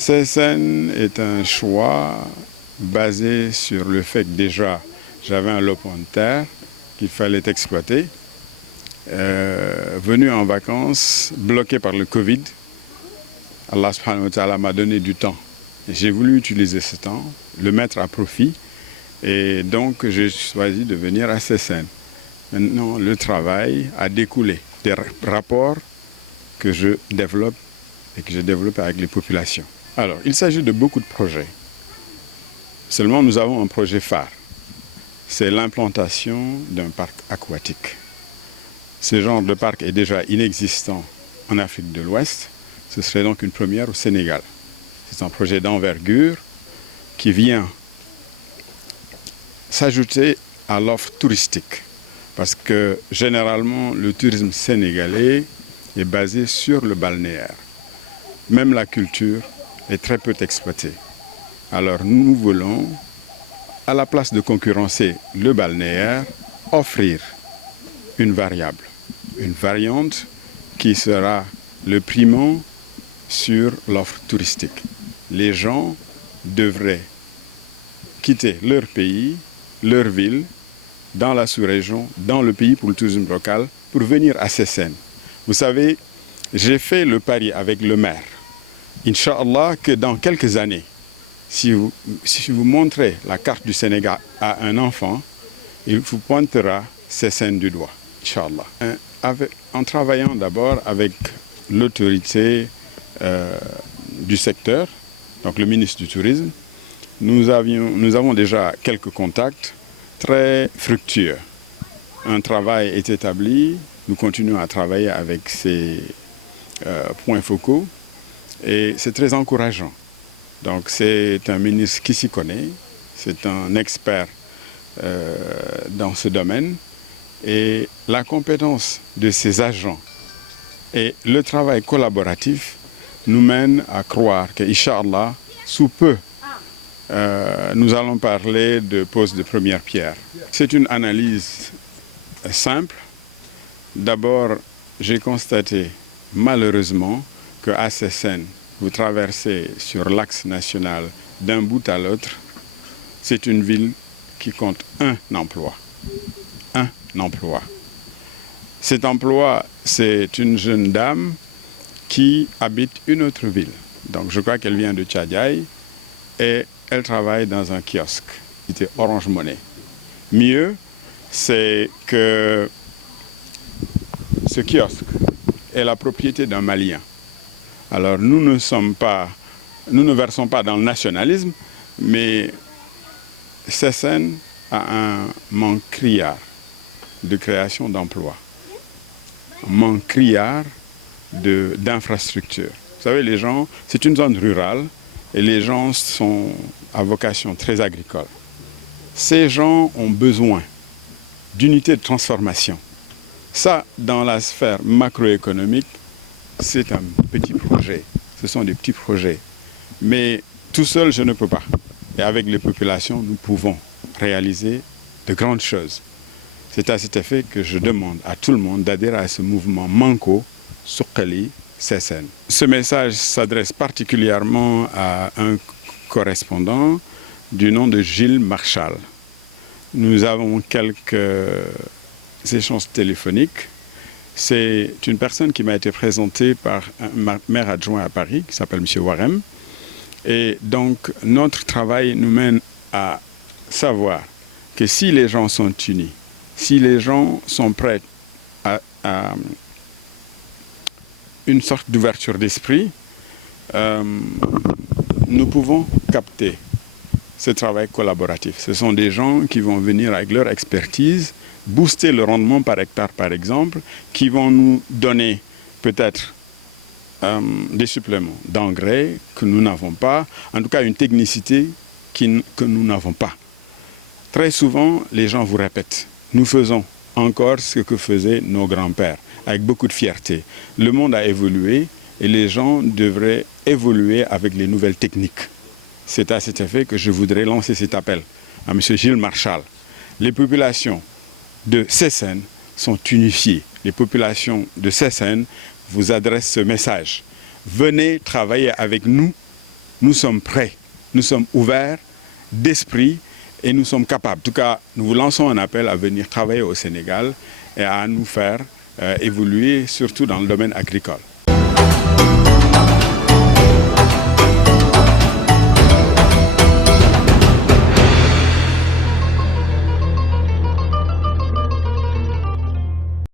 CSN est un choix basé sur le fait que déjà j'avais un lopin de terre qu'il fallait exploiter. Venu en vacances, bloqué par le Covid, Allah subhanahu wa ta'ala m'a donné du temps. J'ai voulu utiliser ce temps, le mettre à profit, et donc j'ai choisi de venir à CSN. Maintenant, le travail a découlé des rapports que je développe et que je développe avec les populations. Alors, il s'agit de beaucoup de projets. Seulement, nous avons un projet phare. C'est l'implantation d'un parc aquatique. Ce genre de parc est déjà inexistant en Afrique de l'Ouest. Ce serait donc une première au Sénégal. C'est un projet d'envergure qui vient s'ajouter à l'offre touristique. Parce que généralement, le tourisme sénégalais est basé sur le balnéaire. Même la culture est très peu exploitée. Alors nous voulons, à la place de concurrencer le balnéaire, offrir une variable, une variante qui sera le primant sur l'offre touristique. Les gens devraient quitter leur pays, leur ville, dans la sous-région, dans le pays pour le tourisme local, pour venir à CSN. Vous savez, j'ai fait le pari avec le maire. Inch'Allah, que dans quelques années, si vous montrez la carte du Sénégal à un enfant, il vous pointera CSN du doigt, Inch'Allah. En travaillant d'abord avec l'autorité du secteur, donc le ministre du Tourisme, nous avons déjà quelques contacts très fructueux. Un travail est établi, nous continuons à travailler avec ces points focaux et c'est très encourageant. Donc c'est un ministre qui s'y connaît, c'est un expert dans ce domaine et la compétence de ses agents et le travail collaboratif nous mènent à croire que, Inch'Allah, sous peu, nous allons parler de pose de première pierre. C'est une analyse simple. D'abord, j'ai constaté malheureusement qu'à CSN, vous traversez sur l'axe national d'un bout à l'autre, c'est une ville qui compte un emploi. Un emploi. Cet emploi, c'est une jeune dame qui habite une autre ville. Donc je crois qu'elle vient de Tchadiaï et elle travaille dans un kiosque. C'était Orange Money. Mieux, c'est que ce kiosque est la propriété d'un Malien. Alors nous ne versons pas dans le nationalisme, mais CSN a un manque criard de création d'emplois, un manque criard d'infrastructures. Vous savez, les gens, c'est une zone rurale et les gens sont à vocation très agricole. Ces gens ont besoin d'unités de transformation. Ça, dans la sphère macroéconomique, c'est un petit projet. Ce sont des petits projets. Mais tout seul, je ne peux pas. Et avec les populations, nous pouvons réaliser de grandes choses. C'est à cet effet que je demande à tout le monde d'adhérer à ce mouvement Manko, Soukali, CSN. Ce message s'adresse particulièrement à un correspondant du nom de Gilles Marchal. Nous avons quelques échanges téléphoniques. C'est une personne qui m'a été présentée par un maire adjoint à Paris, qui s'appelle M. Warem. Et donc, notre travail nous mène à savoir que si les gens sont unis, si les gens sont prêts à une sorte d'ouverture d'esprit, nous pouvons capter ce travail collaboratif. Ce sont des gens qui vont venir avec leur expertise, booster le rendement par hectare par exemple, qui vont nous donner peut-être des suppléments d'engrais que nous n'avons pas, en tout cas une technicité que nous n'avons pas. Très souvent, les gens vous répètent, nous faisons encore ce que faisaient nos grands-pères, avec beaucoup de fierté. Le monde a évolué et les gens devraient évoluer avec les nouvelles techniques. C'est à cet effet que je voudrais lancer cet appel à M. Gilles Marchal. Les populations de CSN sont unifiées. Les populations de CSN vous adressent ce message. Venez travailler avec nous nous sommes prêts, nous sommes ouverts d'esprit et nous sommes capables. En tout cas, nous vous lançons un appel à venir travailler au Sénégal et à nous faire évoluer, surtout dans le domaine agricole.